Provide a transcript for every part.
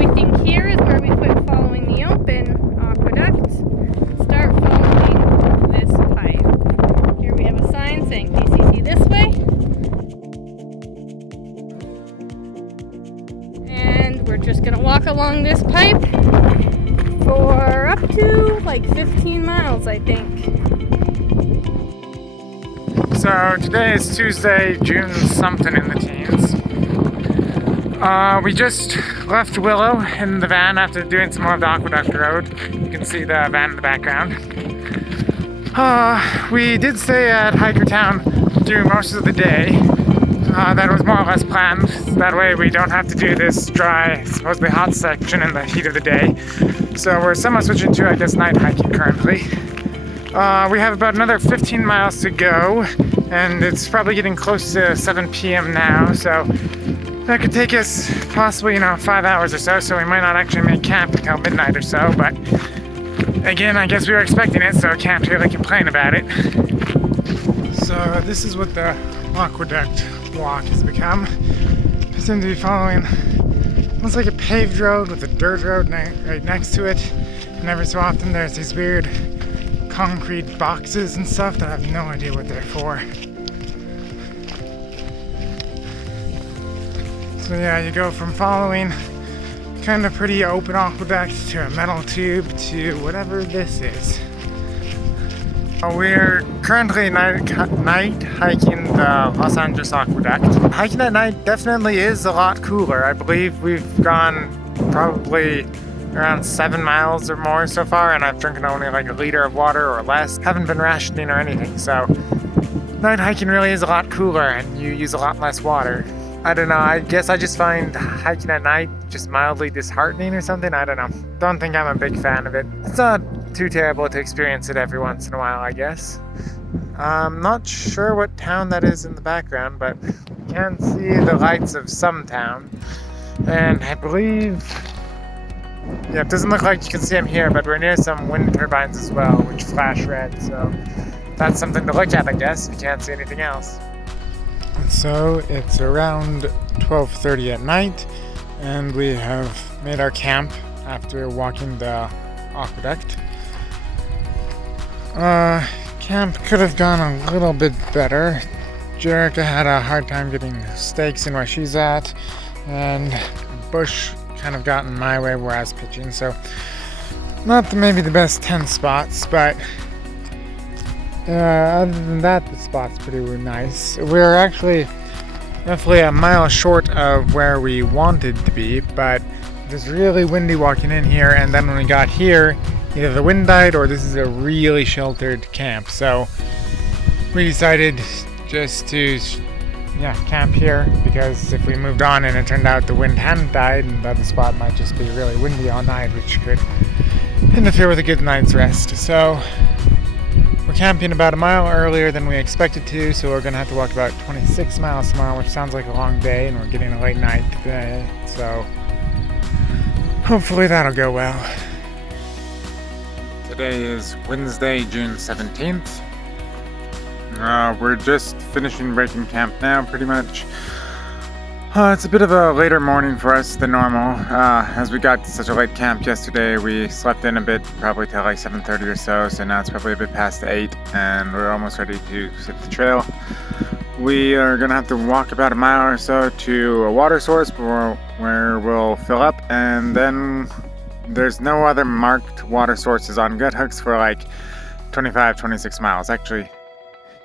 we think here is where we quit following the open aqueduct, start following this pipe. Here we have a sign saying PCT this way. And we're just gonna walk along this pipe for up to like 15 miles, I think. So today is Tuesday, June something in the teens. We just left Willow in the van after doing some more of the aqueduct road. You can see the van in the background. We did stay at Hikertown through most of the day. That was more or less planned. That way we don't have to do this dry, supposedly hot section in the heat of the day. So we're somewhat switching to, I guess, night hiking currently. We have about another 15 miles to go, and it's probably getting close to 7 p.m. now, so that could take us possibly, 5 hours or so we might not actually make camp until midnight or so, but again, I guess we were expecting it, so I can't really complain about it. So this is what the aqueduct walk has become. I seem to be following, looks like a paved road with a dirt road right next to it, and every so often there's these weird concrete boxes and stuff that I have no idea what they're for. So yeah, you go from following kind of pretty open aqueduct to a metal tube to whatever this is. We're currently night hiking the Los Angeles Aqueduct. Hiking at night definitely is a lot cooler. I believe we've gone probably around 7 miles or more so far, and I've drinking only like a liter of water or less. Haven't been rationing or anything, so night hiking really is a lot cooler and you use a lot less water. I don't know, I guess I just find hiking at night just mildly disheartening or something. I don't know. Don't think I'm a big fan of it. It's not too terrible to experience it every once in a while, I guess. I'm not sure what town that is in the background, but you can see the lights of some town. And I believe, yeah, it doesn't look like you can see them here, but we're near some wind turbines as well, which flash red, so that's something to look at, I guess, if you can't see anything else. So it's around 12:30 at night, and we have made our camp after walking the aqueduct. Camp could have gone a little bit better. Jerica had a hard time getting stakes in where she's at, and bush kind of got in my way where I was pitching, so not maybe the best 10 spots, but other than that, the spot's pretty nice. We're actually roughly a mile short of where we wanted to be, but it was really windy walking in here, and then when we got here, either the wind died or this is a really sheltered camp, so we decided just to camp here, because if we moved on and it turned out the wind hadn't died, and the other spot might just be really windy all night, which could interfere with a good night's rest. So we're camping about a mile earlier than we expected to, so we're going to have to walk about 26 miles tomorrow, which sounds like a long day, and we're getting a late night today, so hopefully that'll go well. Today is Wednesday, June 17th. We're just finishing breaking camp now, pretty much. It's a bit of a later morning for us than normal. As we got to such a late camp yesterday, we slept in a bit, probably till like 7:30 or so now it's probably a bit past 8, and we're almost ready to hit the trail. We are going to have to walk about a mile or so to a water source where we'll fill up, and then there's no other marked water sources on gut hooks for like 25-26 miles. Actually,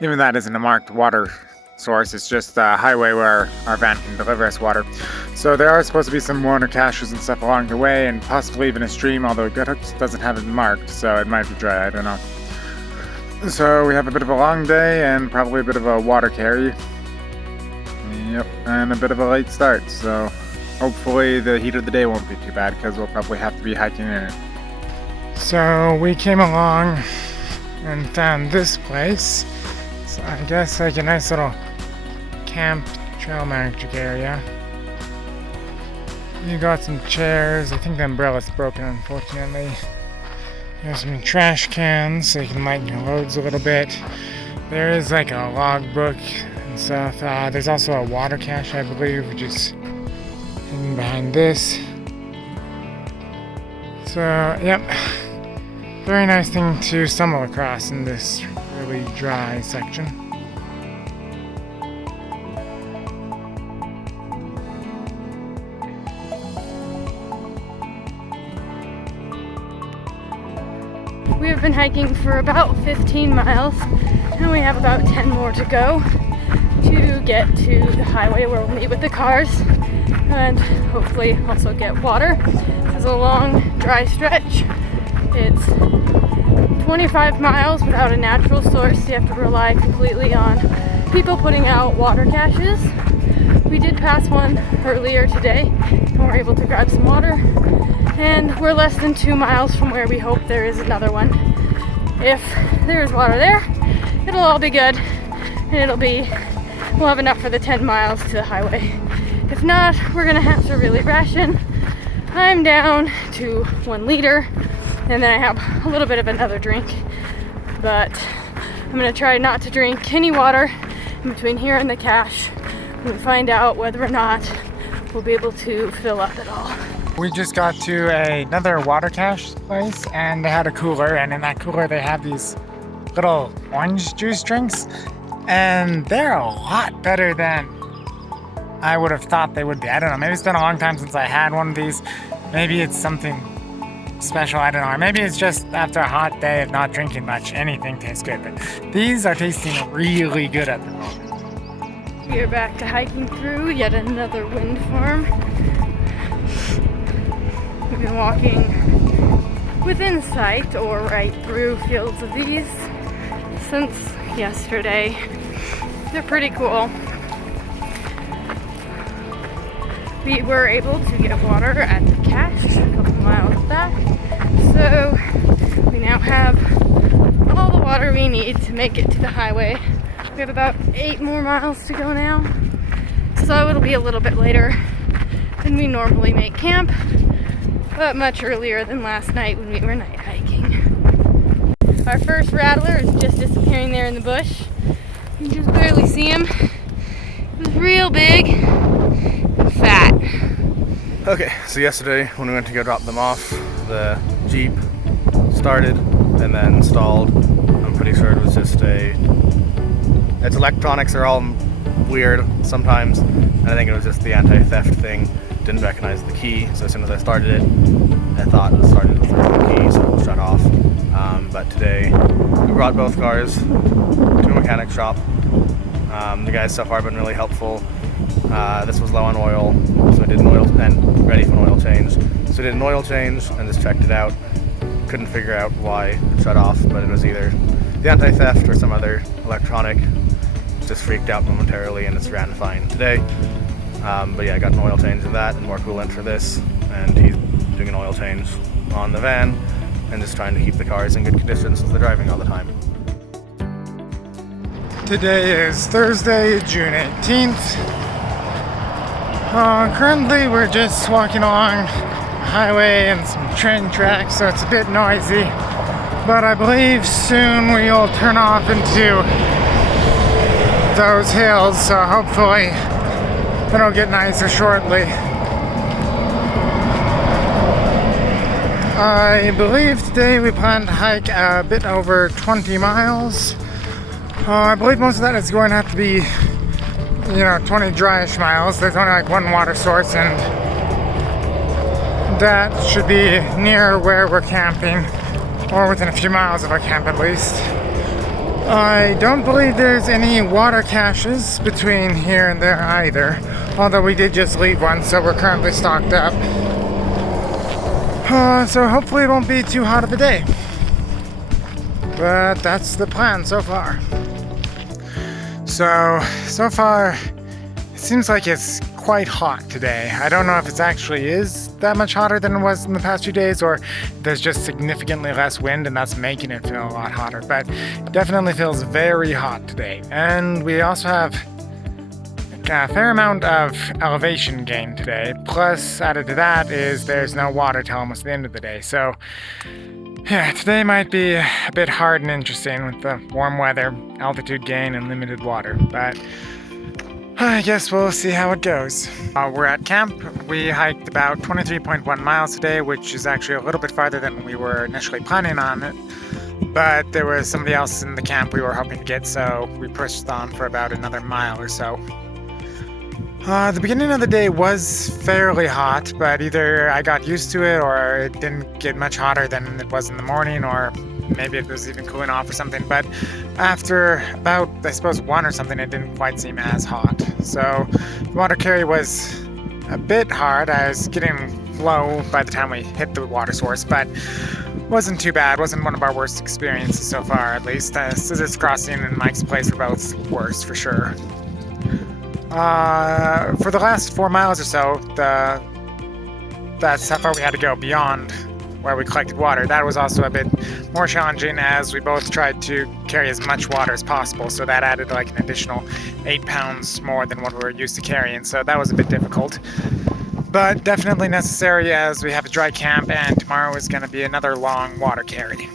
even that isn't a marked water source, it's just a highway where our van can deliver us water. So there are supposed to be some water caches and stuff along the way, and possibly even a stream, although gut hooks doesn't have it marked, so it might be dry, I don't know. So we have a bit of a long day and probably a bit of a water carry. Yep, and a bit of a late start, so hopefully the heat of the day won't be too bad, because we'll probably have to be hiking in it. So we came along and found this place. So I guess like a nice little camp trail magic area. You got some chairs. I think the umbrella's broken, unfortunately. There's some trash cans so you can lighten your loads a little bit. There is like a log book and stuff. There's also a water cache, I believe, which is hidden behind this. So, yep. Very nice thing to stumble across in this really dry section. We have been hiking for about 15 miles and we have about 10 more to go to get to the highway where we'll meet with the cars and hopefully also get water. This is a long dry stretch. It's 25 miles without a natural source. You have to rely completely on people putting out water caches. We did pass one earlier today and we're able to grab some water. And we're less than 2 miles from where we hope there is another one. If there is water there, it'll all be good. And we'll have enough for the 10 miles to the highway. If not, we're gonna have to really ration. I'm down to 1 liter, and then I have a little bit of another drink. But I'm gonna try not to drink any water in between here and the cache. We'll find out whether or not we'll be able to fill up at all. We just got to another water cache place and they had a cooler, and in that cooler they have these little orange juice drinks, and they're a lot better than I would have thought they would be. I don't know, maybe it's been a long time since I had one of these. Maybe it's something special, I don't know. Or maybe it's just after a hot day of not drinking much, anything tastes good. But these are tasting really good at the moment. We are back to hiking through yet another wind farm. We've been walking within sight or right through fields of these since yesterday. They're pretty cool. We were able to get water at the cache a couple miles back, so we now have all the water we need to make it to the highway. We have about 8 more miles to go now, so it'll be a little bit later than we normally make camp, but much earlier than last night when we were night hiking. Our first rattler is just disappearing there in the bush. You can just barely see him. He was real big and fat. Okay, so yesterday when we went to go drop them off, the Jeep started and then stalled. I'm pretty sure it was just its electronics are all weird sometimes, and I think it was just the anti-theft thing. Didn't recognize the key, so as soon as I started it, I thought it started with the key, so it was shut off. But today, we brought both cars to a mechanic shop. The guys so far have been really helpful. This was low on oil, so we did an oil and ready for an oil change. So we did an oil change and just checked it out. Couldn't figure out why it shut off, but it was either the anti-theft or some other electronic. Just freaked out momentarily and it's ran fine today. But yeah, I got an oil change of that and more coolant for this, and he's doing an oil change on the van and just trying to keep the cars in good condition since they're driving all the time. Today is Thursday, June 18th. Currently we're just walking along the highway and some train tracks, so it's a bit noisy. But I believe soon we will turn off into those hills, so hopefully it'll get nicer shortly. I believe today we plan to hike a bit over 20 miles. I believe most of that is going to have to be, 20 dryish miles. There's only like one water source, and that should be near where we're camping, or within a few miles of our camp at least. I don't believe there's any water caches between here and there either, although we did just leave one, so we're currently stocked up. So hopefully it won't be too hot of a day. But that's the plan so far. So far, it seems like it's quite hot today. I don't know if it actually is that much hotter than it was in the past few days, or there's just significantly less wind and that's making it feel a lot hotter, but it definitely feels very hot today. And we also have a fair amount of elevation gain today, plus added to that is there's no water till almost the end of the day. So yeah, today might be a bit hard and interesting with the warm weather, altitude gain, and limited water, but I guess we'll see how it goes. We're at camp. We hiked about 23.1 miles today, which is actually a little bit farther than we were initially planning on it. But there was somebody else in the camp we were hoping to get, so we pushed on for about another mile or so. The beginning of the day was fairly hot, but either I got used to it or it didn't get much hotter than it was in the morning, or maybe it was even cooling off or something. But after about, I suppose, 1 or something, it didn't quite seem as hot. So the water carry was a bit hard. I was getting low by the time we hit the water source, but wasn't too bad. Wasn't one of our worst experiences so far, at least. Scissors Crossing and Mike's Place were both worse for sure. For the last 4 miles or so, that's how far we had to go beyond where we collected water. That was also a bit more challenging as we both tried to carry as much water as possible, so that added like an additional 8 pounds more than what we were used to carrying, so that was a bit difficult. But definitely necessary as we have a dry camp and tomorrow is going to be another long water carry.